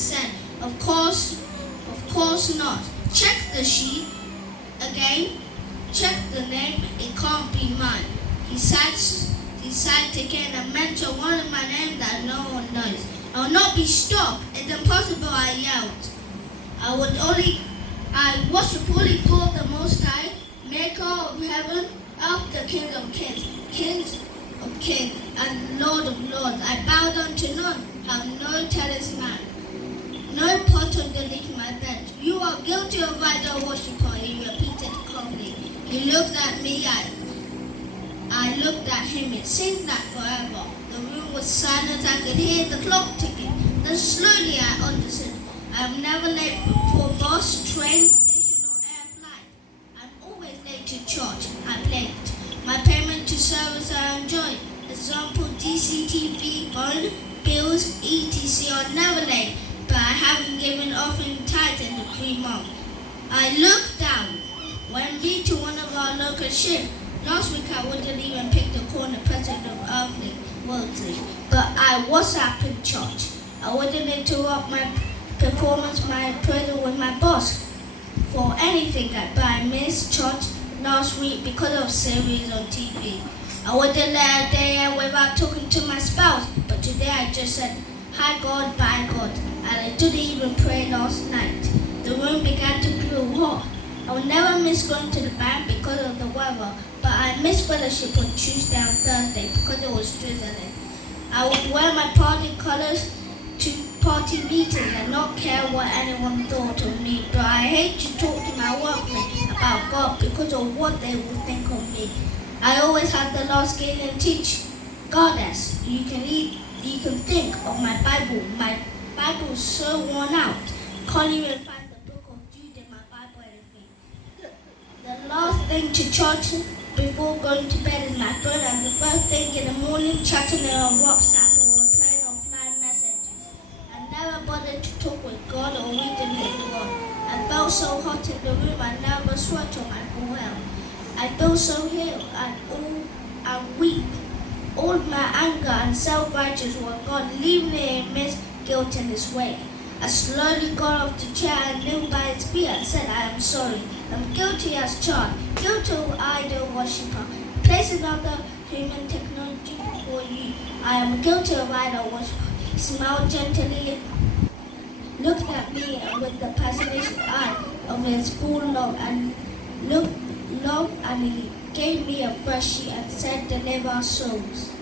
said, of course not. Check the sheet again. Check the name. It can't be mine. He decided again and mentioned one of my names that no one knows. I will not be stopped. It's impossible, I yelled. I worship only God the Most High, Maker of heaven, of the King of kings, and Lord of lords. I bow down to none, have no talisman, no pot underneath my bed. You are guilty of idol worshipper, he repeated calmly. He looked at me, I looked at him. It seemed like forever. The room was silent. I could hear the clock ticking. Then slowly I understood. I am never late for bus, train, station or air flight. I'm always late to church. I blinked. My payment to service I enjoy. Example, DCTV, phone, bills, etc. are never late, but I haven't given offering tithe in the 3 months. I looked down. Went me to one of our local shifts. Last week I wouldn't even pick the corner president of Earthly Worldly, but I was up in church. I wouldn't interrupt my performance, my appraisal with my boss for anything, but I missed church last week because of series on TV. I wouldn't let a day end without talking to my spouse, but today I just said, hi God, bye God, and I didn't even pray last night. The room began to feel hot. I will never miss going to the bank because of the weather, but I missed fellowship on Tuesday and Thursday because it was drizzling. I would wear my party colors to party meetings and not care what anyone thought of me, but I hate to talk to my workmates about God because of what they will think of me. I always have the last game and teach Goddess. You can think of my Bible. My Bible is so worn out. Can't even find the book of Jude in my Bible anymore. The last thing to church before going to bed is my phone, and the first thing in the morning chatting on WhatsApp or replying offline messages. I never bothered to talk with God or reading His word. I felt so hot in the room I never sweat on my forehead. I felt so ill and weak. All my anger and self-righteous were gone, leaving me amidst guilt in His way. I slowly got off the chair and knelt by His feet and said, I am sorry. I'm guilty as charged, guilty of idol worshipper. Place another human technology before you. I am guilty of idol worshipper. He smiled gently, looked at me with the passionate eye of His full love, and he gave me a fresh sheet and said, deliver our souls.